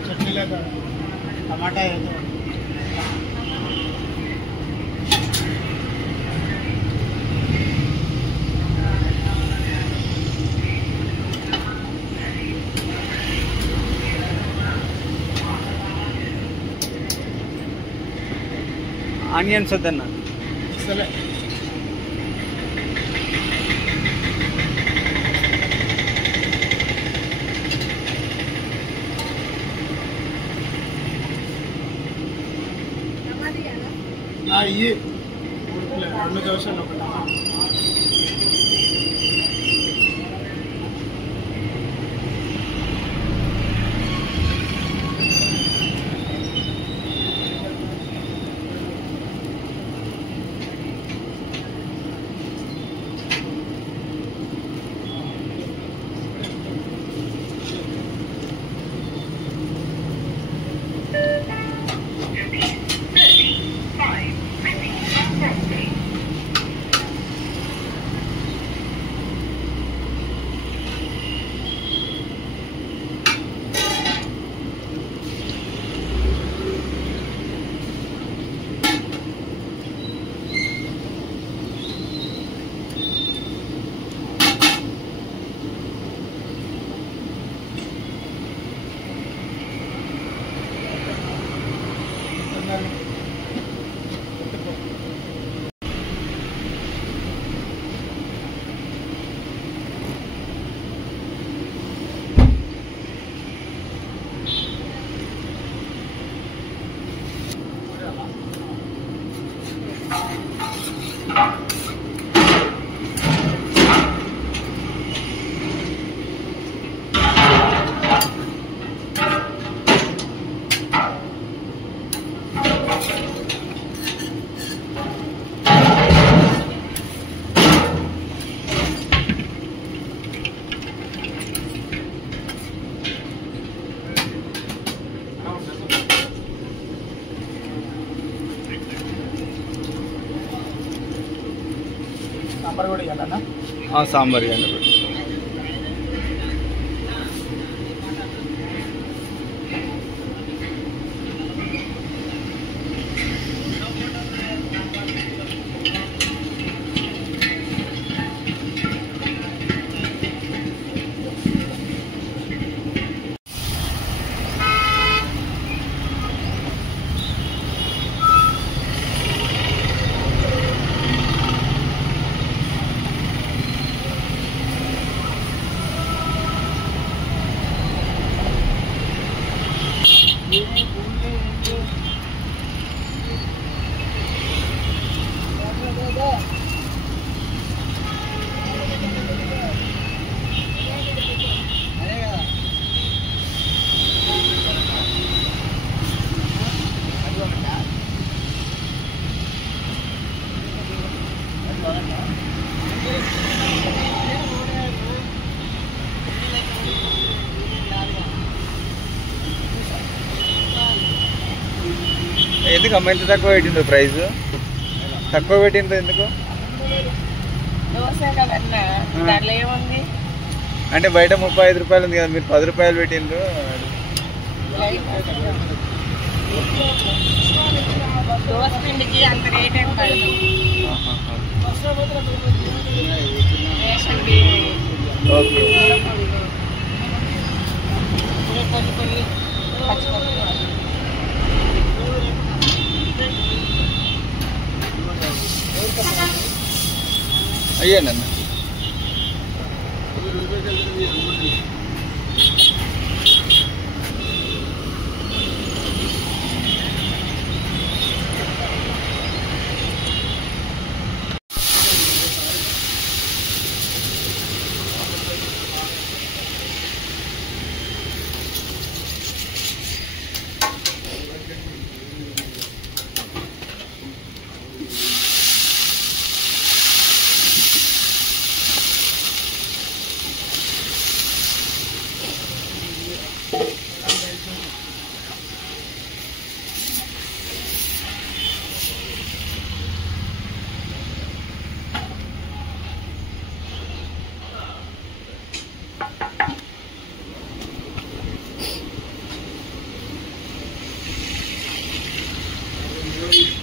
चटनी लेकर टमाटा है तो ఆనియన్స్ వద్దన్నా సరే ये 2 దోశలు ఒకటి సాంబార్ కూడా ఇవ్వాలన్నా సాంబార్ ఇవ్వండి ఎందుకు అమ్మ ఇంత తక్కువ పెట్టింది ప్రైస్ తక్కువ పెట్టింది ఎందుకు అంటే బయట 35 రూపాయలు ఉంది కదా మీరు 10 రూపాయలు పెట్టిండ్రు ఓకే అయ్యానన్న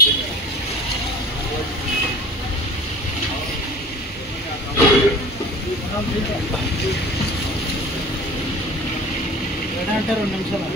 అంటే 2 నిమిషాలు.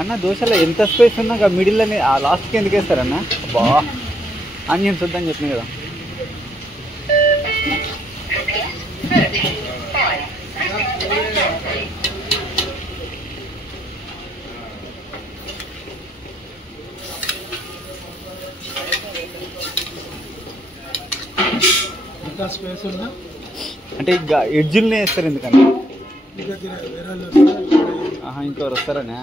అన్న దోశలో ఎంత స్పేస్ ఉన్నా మిడిల్ అని ఆ లాస్ట్కి ఎందుకు వేస్తారన్న? బా ఆనియన్స్ వద్దని చెప్పిన కదా. ఇంకా స్పేస్ ఉందా అంటే ఇక ఎడ్జుల్నే వేస్తారు ఎందుకని? వేరే ఇంకోరు వస్తారనే.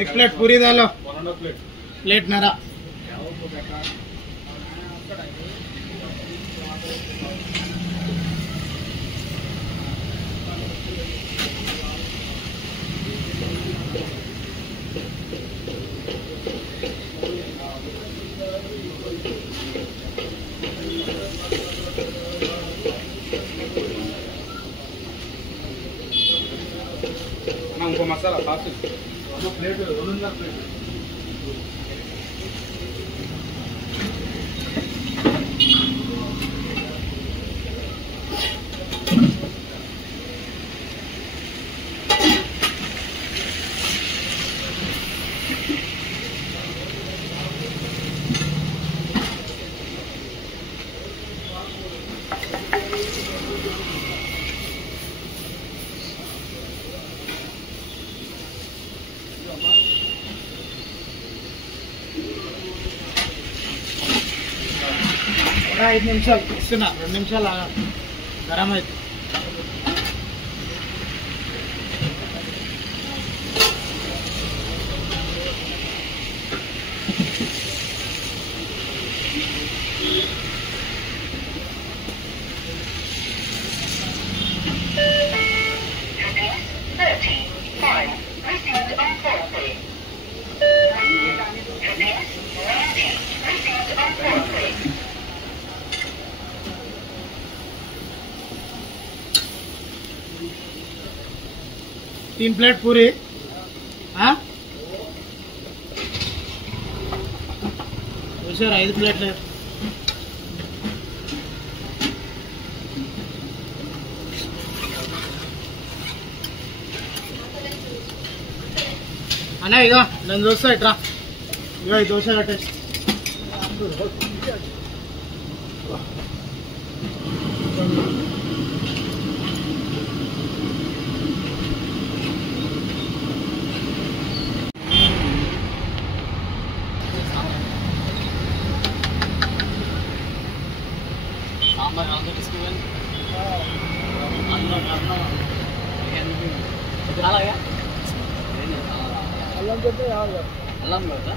एक प्लेट पूरी डालो, प्लेट नरा. ఇంకో మసాలా కాఫీ ప్లేట్ 2.5 ప్లేట్. ఒక 5 నిమిషాలు ఇస్తున్నా, 2 నిమిషాలు ఆగాలి, గరం అయితే. तीन प्लेट पूरी. हाँ सर 5 ప్లేట్లు. అన్నా ఇగో నేను చూస్తా ఇట్రా, ఇగో ఈ దోశ కట్టేసి. సాంబార్ ఆంధ్ర తీసుకుని అల్లం అలాగా అల్లం చెప్తే అల్లం కదా.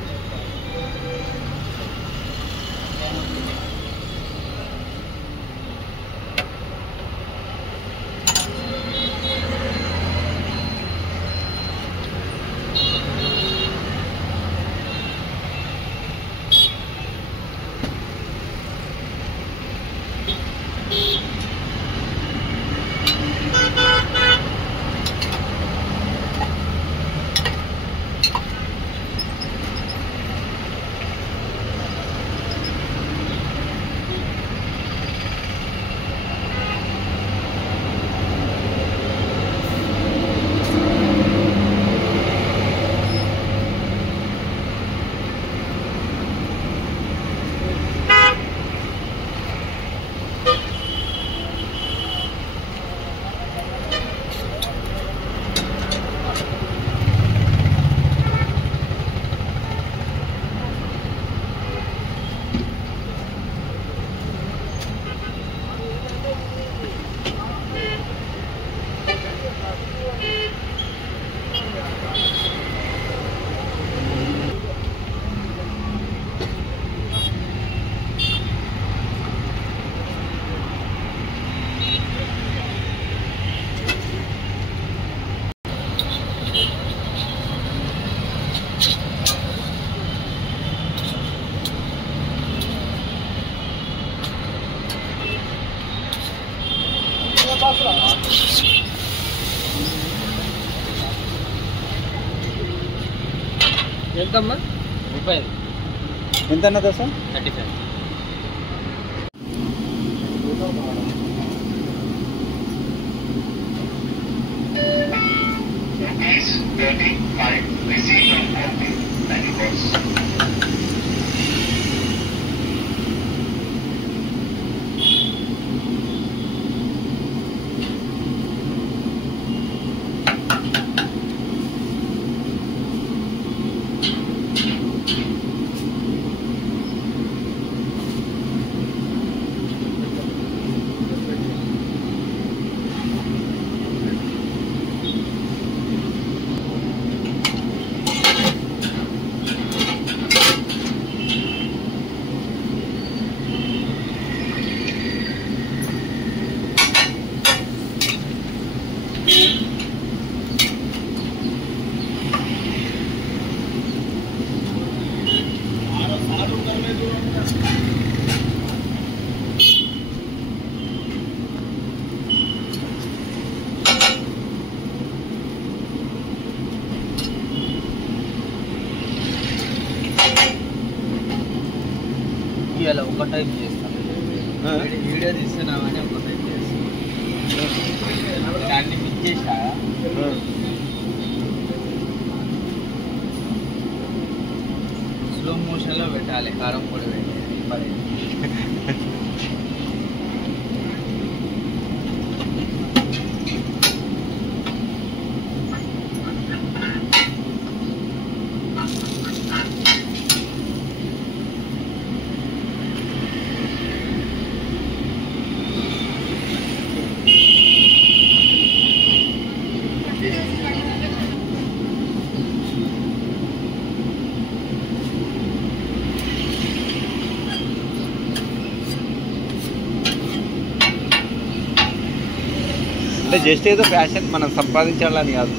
ఎంతమ్మా? 35. ఎంత అన్న దోశ? 35. ఇలా ఒక టైప్ చేస్తాను, వీడియో తీస్తున్నామని ఒక టైప్ చేస్తాను. దాన్ని మిస్ చేసా, స్లో మోషన్లో పెట్టాలి, కారం పొడి పెట్టాలి. అంటే జస్ట్ ఏదో ఫ్యాషన్ మనం సంపాదించాలని కాదు.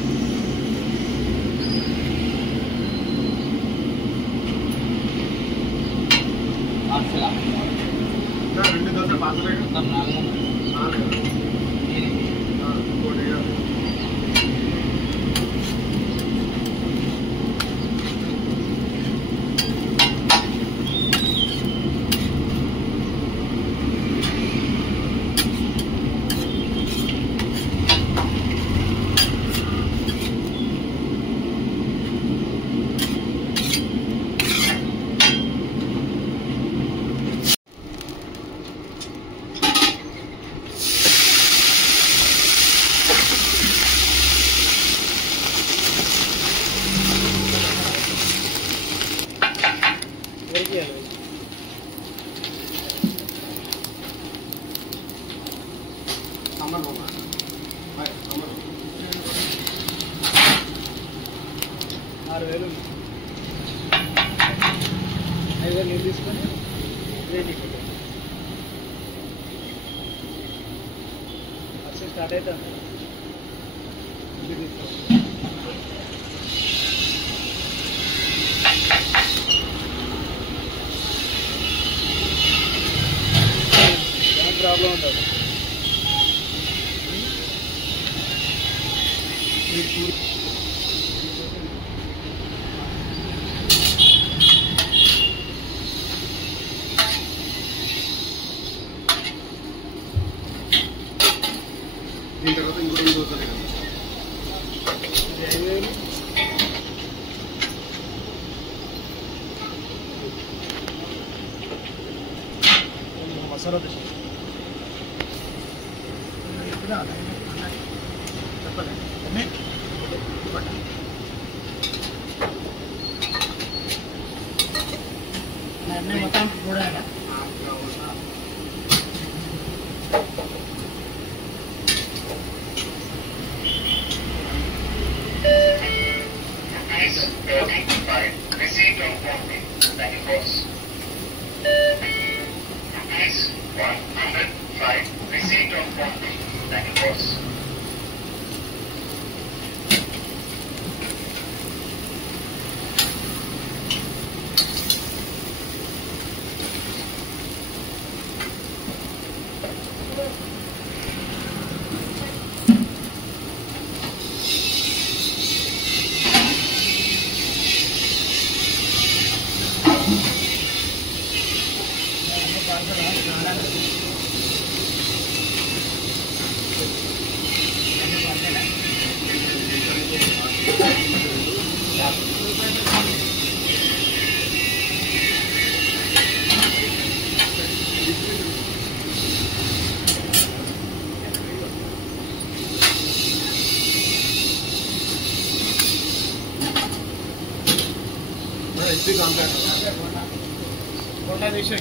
స్టార్ట్ అవుతుంది. ప్రాబ్లం ఉంటుంది. దీని తర్వాత ఇంకో 2 దోశలు కదా. మసాలా దోశ చెప్పండి. అన్నీ మొత్తం కూడా Receipt of 105 receipt of 40 కొండ తీసి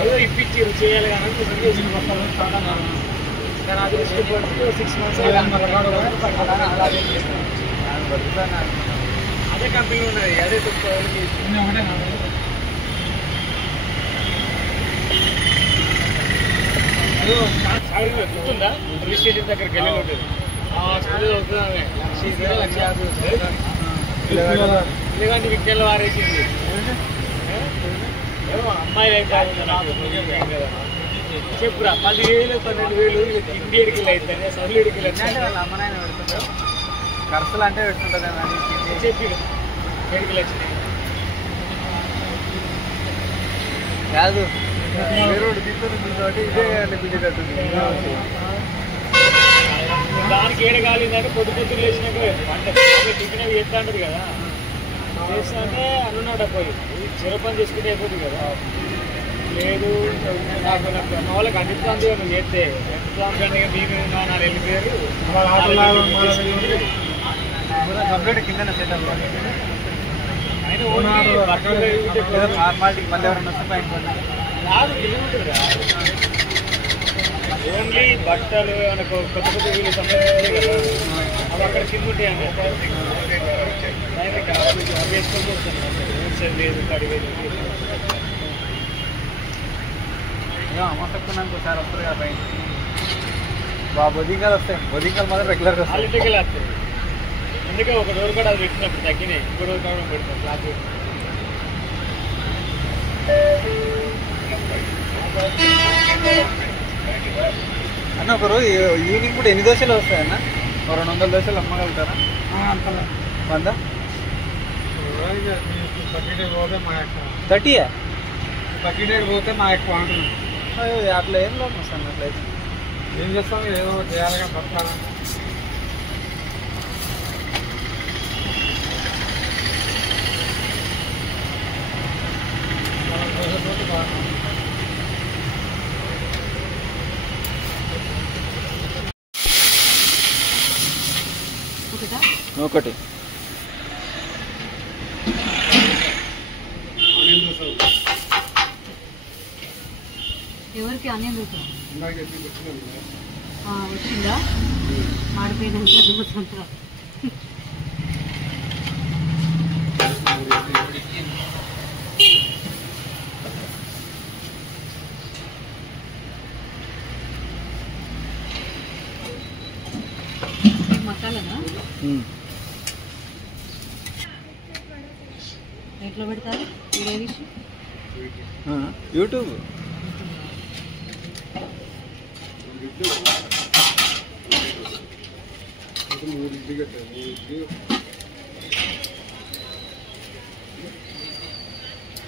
ఏదో ఇప్పించి చేయాలి కానీ 6 months అదే కంపెనీ ఉన్నది అదే గుర్తుందా పోలీస్ స్టేషన్ దగ్గరికి వెళ్ళి ఉంటుంది ఇలాంటి విద్యలు వారేసింది అమ్మాయిలు అయితే చెప్పురా 10,000 12,000 తిండి ఎడికలు అవుతాయి సర్లు ఎడికలు అమ్మనాయన పెడుతుంటారు ఖర్చులు అంటే పెడుతుంటుంది చెప్పి ఎడికలు వచ్చినాయి కాదు ఇదే బిడ్డేటట్టుంది దానికి ఏడ కాలిందంటే పొద్దుపొద్దులు లేచినాక అంటే టిఫిన్ అవి చేస్తా ఉంటుంది కదా చేస్తా అంటే అనున్నాడు పోయి చిరపని చేసుకుంటే అయిపోతుంది కదా లేదు నాకు మా వాళ్ళకి అన్నిస్తాంది నువ్వు చేస్తే ఎంతకంటే మేము 4 వెళ్ళిపోయారు కంప్లీట్ కింద సెటప్ ఆయన ఓన్లీ ఫార్మాలిటీకి మళ్ళీ ఎవరైనా వస్తే పైన రాదు కిలోమీటర్ ఓన్లీ బట్టలు మనకు కొత్త కొత్త వీళ్ళు సంబంధించి కదా అవి అక్కడ కింద ఉంటాయండి అవి వేసుకొని వస్తాను లేదు కడిగేది అమ్మకున్నాను ఒకసారి వస్తారు కదా పైన బొదింకాలు వస్తాయి బొదింకాలు మాత్రం రెగ్యులర్గా వస్తాయి వాళ్ళింటికి వస్తాయి అందుకే ఒక రోజు కూడా అది పెట్టినప్పుడు తగ్గినాయి ఇంకో రోజు కూడా పెడతాం క్లాస్ అన్న ఒకరోజు ఈవినింగ్ కూడా ఎన్ని దోశలు వస్తాయన్న 200 దోశలు అమ్మగలుగుతారా 100 30 బకెట్ పోతే మా ఎక్కువ అంటున్నాం అట్లా ఏం లేదు వస్తాను అట్లయితే ఏం చేస్తాం ఏదో చేయాలిగా బతకాలి ఒకటి ఎవరికి ఆనియన్ దోశ వచ్చిందా మాడిపోయినాక దోశంతా మసాలానా ఎట్లా పెడతారు వీడియో తీసి యూట్యూబ్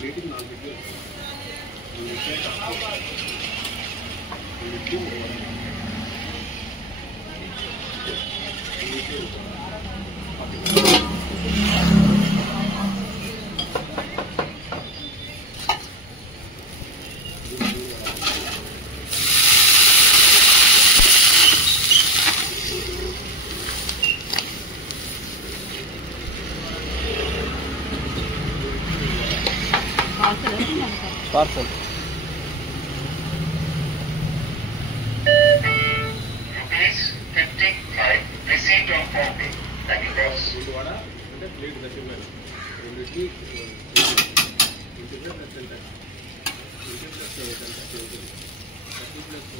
రేటింగ్ 4 వీడియోలు parcel Rupees 55 receipt of copy. That is vada అంటే ప్లేట్ దశమైన రెండింటికి 20 ప్లస్ 10 ప్లస్ 30 ప్లస్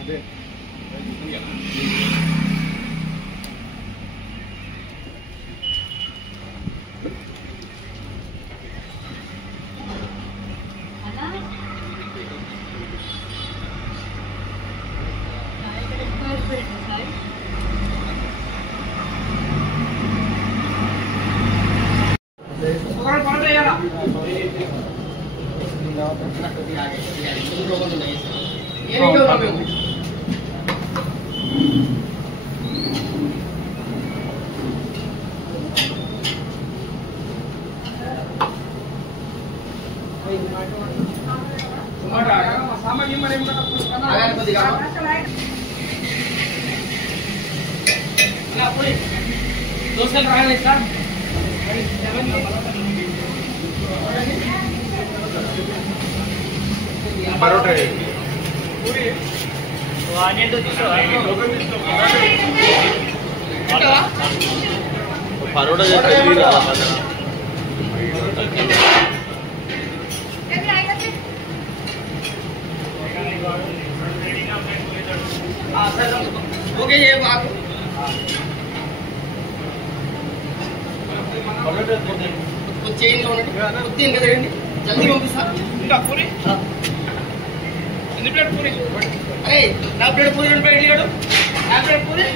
అదే దోశలు రాగానే సార్ పరోటా పరోటా చెప్పేది ఓకే బాగు చేయండి కొద్దిగా కదండి జల్దీ పంపిస్తా ఇంకా పూరి ఎన్ని ప్లేట్ పూరి అరే నా ప్లేట్ పూరి 2 ప్లేట్ ఇడ్లీ నా plate puri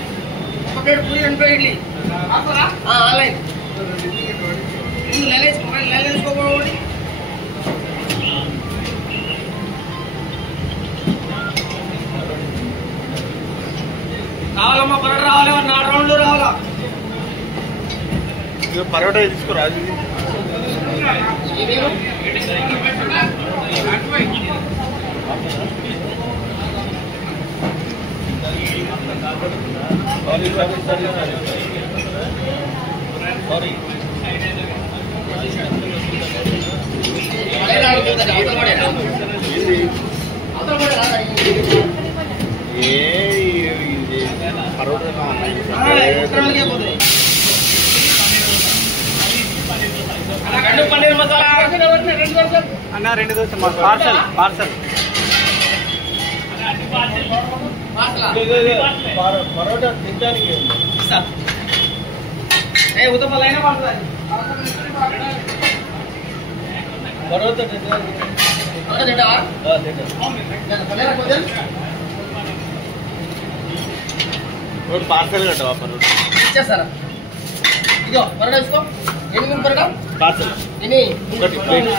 1 plate puri 2 plate idli online లైలేసుకోకూడదు కావాలమ్మా పరోటా రావాలి 4 రౌండ్లు రావాలా పరోటా తీసుకురాజు పన్నీర్ మసాలా అన్న 2 దోశ పార్సల్ పార్సల్ పరోటా తినడానికి ఉత్తపల్లైనా పడుతుంది పరోటా పార్సల్ కట్టవా పరోటా ఇచ్చేస్తారా ఇదో పరోటా తీసుకో ఎన్ని పరోటా పార్సల్ ఎన్ని ఒకటి ప్లేట్